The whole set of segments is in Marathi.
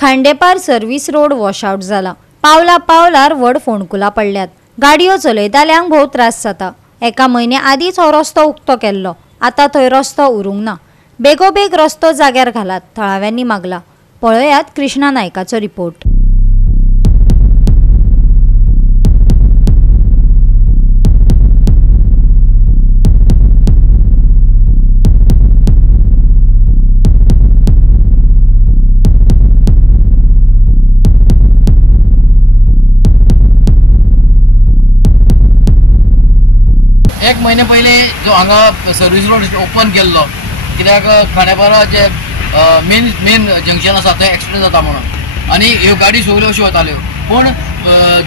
खांडेपार सर्व्हिस रोड वॉशआउट जाला। पावला पावलार व्हड फोंडकुलां पडल्यात। गाडयो चलयताल्यांक भोव त्रास जाता। एका म्हयने आदींच हो रस्तो उक्तो केल्लो, आतां थंय रस्तो उरूंक ना। बेगोबेग रस्तो जाग्यार घालात, थळाव्यांनी मागला। पळयात कृष्णा नायकाचो रिपोर्ट। एक महिने पयलीं जो हांगा सर्व्हिस रोड ओपन केल्लो, कित्याक खांडेपाराचे मेन जंक्शन आसा थंय एक्सिडेंट जाता म्हणून, आनी ह्यो गाडी सगल्यो अश्यो वताल्यो। पूण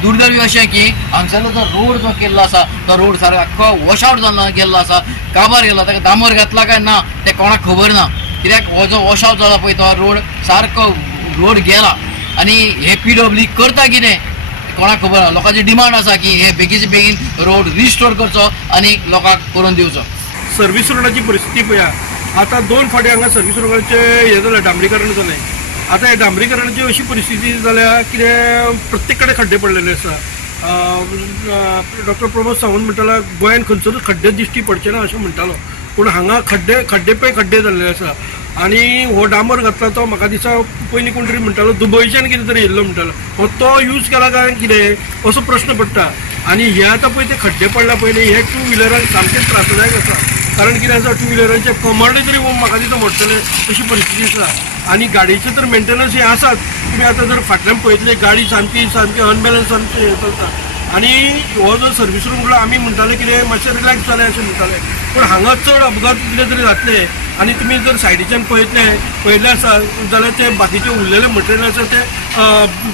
दुर्दैवी अशें की हांगसरलो जो रोड जो केल्लो आसा तो रोड सारको आख्खो वॉशआउट जाल्लो गेल्लो आसा, काबार गेल्लो। ताका डांबर घातला काय ना तें कोणाक खबर ना, कित्याक हो जो वॉशआउट जाला पळय तो रोड सारको रोड गेला। आनी हे PWD करता कितें कोणाक खबर ना। लोकांची डिमांड आसा की हे बेगीचे बेगीन रोड रिस्टोर करचो आनी लोकांक करून दिवचो। सर्व्हिस रोडाची परिस्थिती पळया, आता 2 फावटी हांगा सर्व्हिस रोडाचे हे जालें, डांबरीकरण जालें। आता हे डांबरीकरणाची अशी परिस्थिती जाल्या कितें प्रत्येक कडेन खड्डे पडलेले आसा। डॉक्टर प्रमोद सावंत म्हणटालो गोंयान खंयसरूच खड्डे दिश्टी पडचे ना अशें म्हणटालो, पूण हांगा खड्डे पे खड्डे जाल्ले आसा। आनी हो डांबर घातला तो म्हाका दिसता पयलीं कोण तरी म्हणटालो दुबयच्यान कितें तरी येयल्लो म्हणटालो, हो तो यूज केला काय कितें असो प्रश्न पडटा। आनी हे आतां पळय ते खड्डे पडला पयलीं हे 2 व्हिलरांक सामकें त्रासदायक आसा, कारण कितें आसा 2 व्हिलरांचे कमांडे तरी म्हाका दिसता मोडटले अशी परिस्थिती आसा। आनी गाडयेचे तर मेंटेनन्स हे आसात, तुमी आतां जर फाटल्यान पळयतले गाडी सामकी अनबॅलन्स सामकी हे चलता। आनी हो जो सर्व्हिस रोड म्हणल्यार आमी म्हणटाले कितें मातशें रिलॅक्स जालें अशें म्हणटाले, पूण हांगा चड अपघात कितें तरी जातले। आनी तुमी जर सायडीच्यान पळयले आसा जाल्यार ते बाकीचे उरलेले मटेरियल आसा ते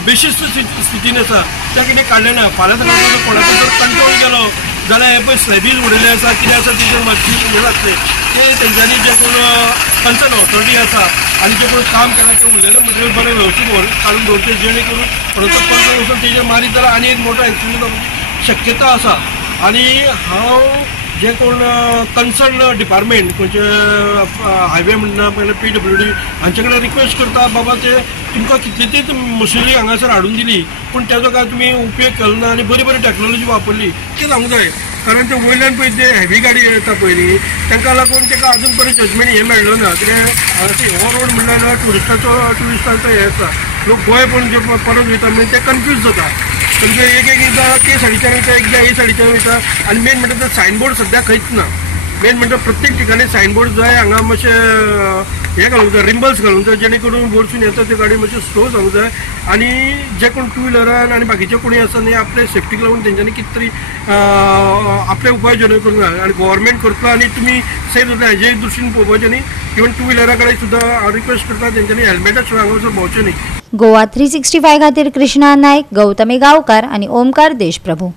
बेशिस्त स्थितीन आसा, ते कितें काडले ना। फाल्यां कोणाचो जर कंट्रोल केलो जाल्यार हे पळय स्लॅबीज उडयले आसा, कितें आसा तेजेर मातशी हे जातले। ते तेंच्यांनी जे कोण कन्सर्न ऑथॉरिटी आसा आनी जे कोण काम केला ते उरलेले मटेरियल बरें वेवस्थीत काडून दवरचे, जेणे करून खरोखर कंट्रोल वचून तेजेर मारीत जाल्यार आनी एक मोठो एक्सिडेंट जावपाची शक्यता आसा। आनी हांव जे कोण कन्सर्न डिपार्टमेंट खंयचे हायवे म्हणटा पयले PWD हांचे कडेन रिक्वेस्ट करता, बाबा ते तुमकां कितली तीच मशिनरी हांगासर हाडून दिली, पूण तेजो काय तुमी उपयोग केलो ना आनी बरी बरी टॅक्नॉलॉजी वापरली ते सांगूंक जाय। कारण ते वयल्यान पळय ते हेवी गाडी येता पयली तांकां लागून ताका अजून पर्यंत जजमेंट हे मेळ्ळो ना, कित्याक हो रोड म्हणल्यार ट्युरिस्टांचो हे आसा। लोक गोंय पळोवन जे परत वयता म्हणजे ते कन्फ्यूज जाता, म्हणजे एकदां ते सायडीच्यान वयता, एकदां हे सायडीच्यान वयता। आनी मेन म्हणटा ते सायनबोर्ड सद्या खंयच ना। मेन म्हणटा प्रत्येक ठिकाणी सायनबोर्ड जाय, हांगा मातशें हे घालूंक जाय, रिम्बल्स घालूंक जाय, जेणे करून वरसून येता त्यो गाडी मातशें स्लो जावंक जाय। आनी जे कोण 2 व्हिलरान आनी बाकीचे कोणी आसा न्ही आपले सेफ्टीक लागून तेंच्यांनी कितें तरी आपले उपाय योजना करूंक जाय। आनी गव्हर्मेंट करतलो आनी तुमी सेफ जाता हेजे दृश्टीन पळोवपाचें न्ही। इवन 2 व्हिलरा कडेन सुद्दां हांव रिक्वेस्ट करता तेंच्यांनी हेल्मेटा शिवाय हांगासर भोंवचें न्ही। गोवा 365 खातीर कृष्णा नायक, गौतमी गांवकार आनी ओमकार देशप्रभू।